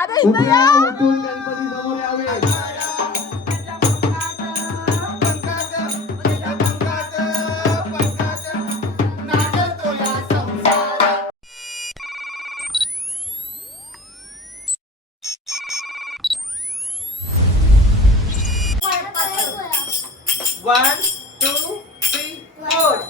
अरे इथं या. उठून गणपती समोर यावे. One, two, three, four.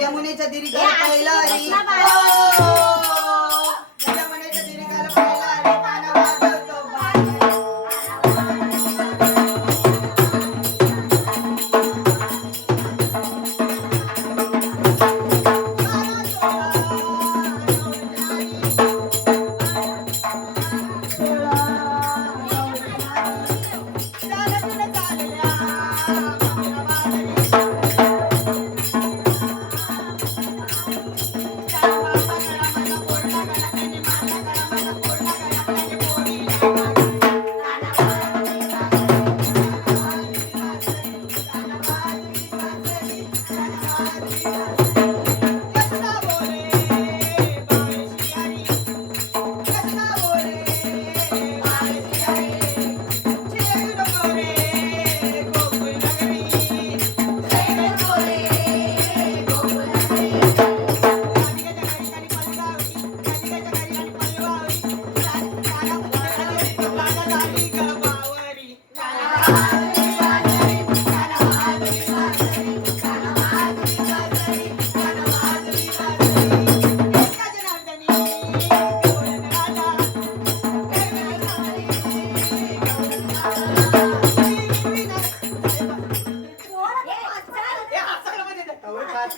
यमुनेच्या दीर्घाला पाहिला हरी. यमुनेच्या दीर्घाला पाहिला हरी. पाना वाजवतो बाई.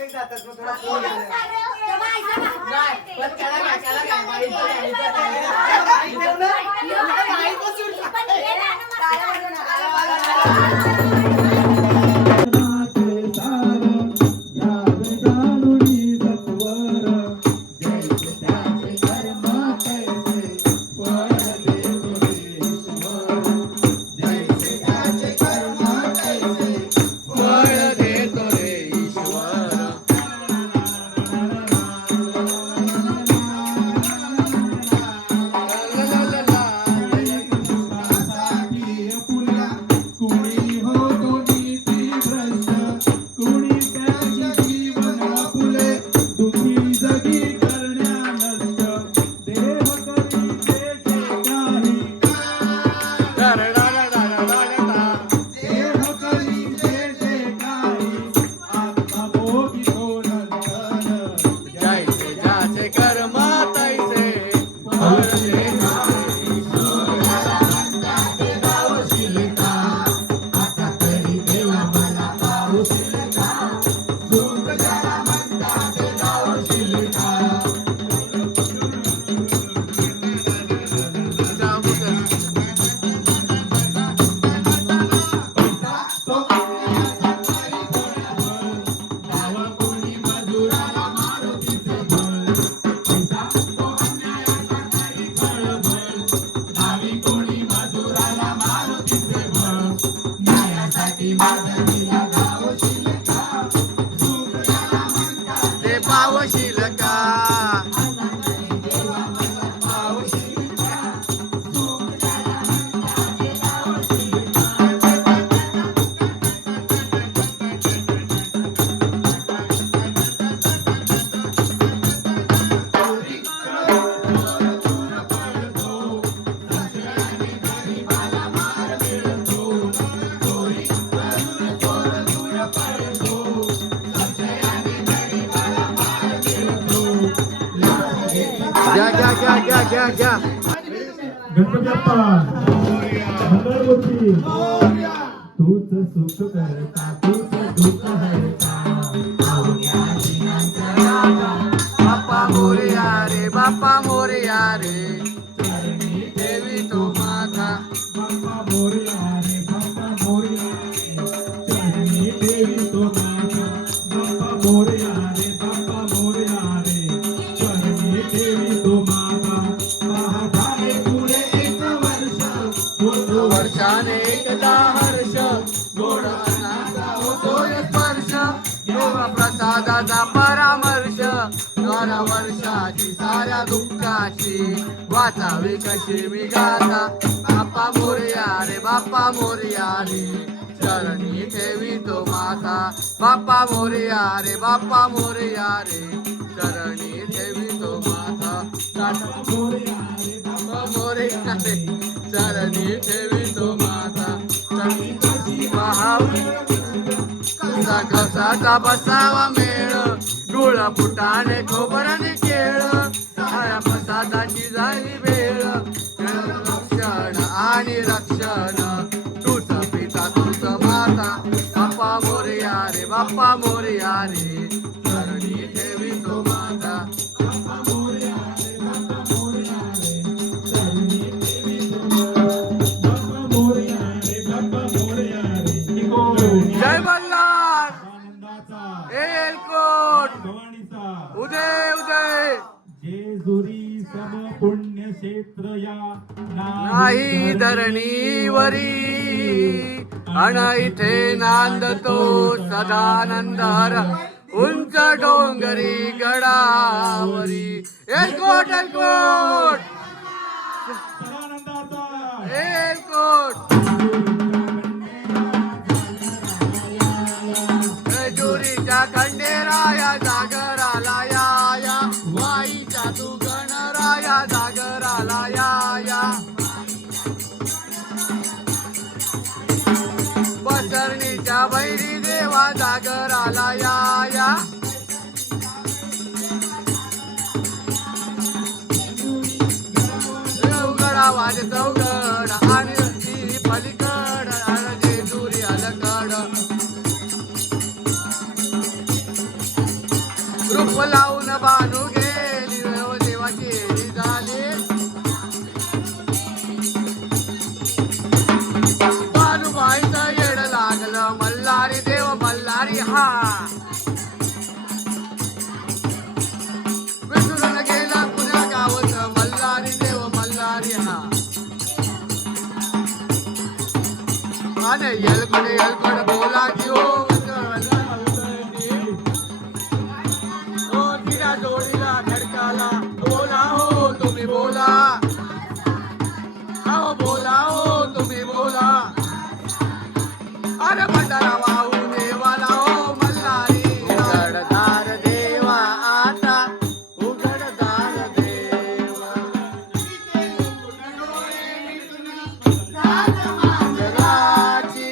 एकटे जातात मग थोडा फोन नाही पण त्याला काय बाईचं पावशील का घ्या गणपती बाप्पा मंगळमूर्ती तूच सुख करता तूच दुःख हरता बाप्पा मोरया रे बाप्पा मोरया रे चरणी देवी तो माता बाप्पा मोरया रे बाप्पा मोरया रे चरणी देवी तो माता बाप्पा मोरया रे बाप्पा मोरया रे चरणी देवी तो माता पाहताने पुढे एक वर्ष वर्षाने एकदा हर्ष गोड अन्नाचा होतोय स्पर्श देवा प्रसादाचा परामर्श 12 वर्षाची साऱ्या दुःखाची वाचावी कशी मी गाथा बाप्पा मोरया रे बाप्पा मोरया रे चरणी ठेवी तो माता बाप्पा मोरया रे बाप्पा मोरया रे चरणी ठेवी तो माता बाप्पा मोरया रे बाप्पा मोरया रे चरणी ठेवी तो माता चरणी कशी महावी कसा कसाचा बसावा मेळ गुळ फुटाने खोबराने केळ साऱ्या प्रसादाची झाली वेळ रक्षण आणि रक्षण तूच पिता तूच माता बाप्पा मोरया रे बाप्पा मोरया रे चरणी ठेवी तो माता बाप्पा मोरया रे बाप्पा मोरया रे चरणी देवी तो बाप्पा मोरया रे बाप्पा मोरया रे जय मल्हार आनंदाचा एलकोट भवानीचा उदय उदय जेजुरी सम पुण्य क्षेत्र या नाही धरणीवरी अन इथे नांदतो सदानंद हर उंच डोंगरी गडावरी एलकोट एलकोट आनंदाचा एलकोट जेजुरीच्या खंडेराया जागराला या वाईच्या तू गणराया जागराला या पसरणीच्या बैरी देवा जागराला या चौगडा वाज चौगड आणि ती पलीकड जेजुरी अलकड येलकोड बोलाची हो हो तिला जोडीला धडकाला बोला हो तुम्ही बोला हो बोला हो तुम्ही बोला अरे भंडारा वाहू देवाला हो मल्हारी उघडदार देवा आता उघडदार देवा जगाची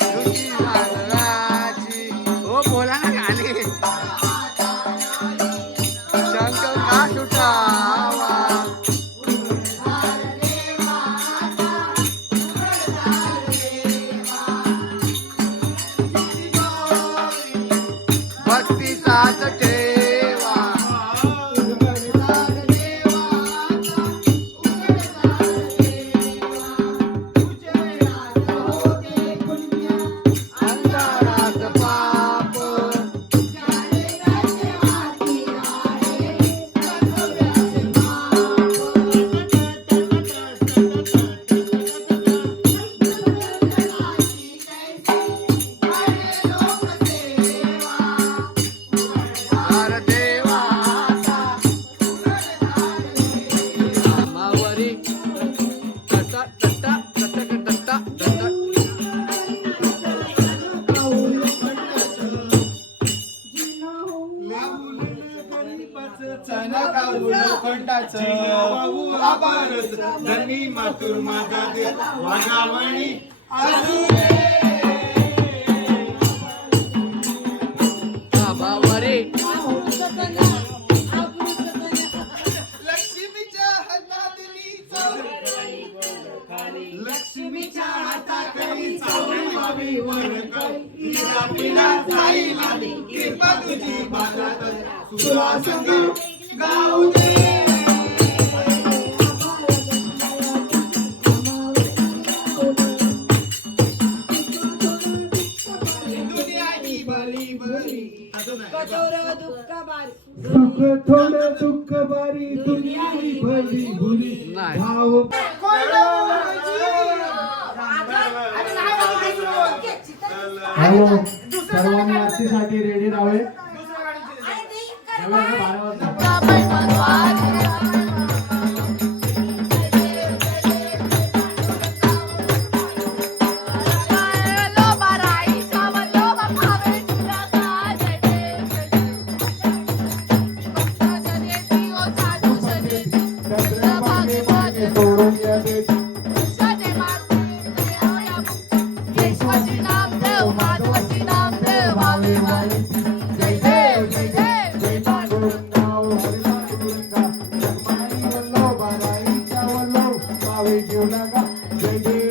तुझी वादळाची हो बोला ना गाणे शंकर का सुटावा भक्तीचाच ठेवा अंधारात पाप दार देवाचा मावरी टटा टटा टटा टटा टटा धनी मातुर माझा दे वाघावणी बाबावरे लक्ष्मीच्या हातातली लक्ष्मीच्या हाताखाली चावडी बाबी वर तिला पिला जाईला कृपा तुझी बाजात सुवासंग गाऊ दे दुनियाची बरी बरी कठोर दुःख बारी सुख थोडं दुःख बारी दुनिया ही भली भुली नाही. भाव हॅलो सर्वांनी आरतीसाठी रेडी राहावे एवढं 12 वाजता चंद्रभागे मागे सोडून येते वावे वावे जय देव जय देव जय पांडुरंगा हरिनाम गुरुंगा जगमाई वल्लो बाराईच्या वल्लो वावे घेऊ लागा जय देव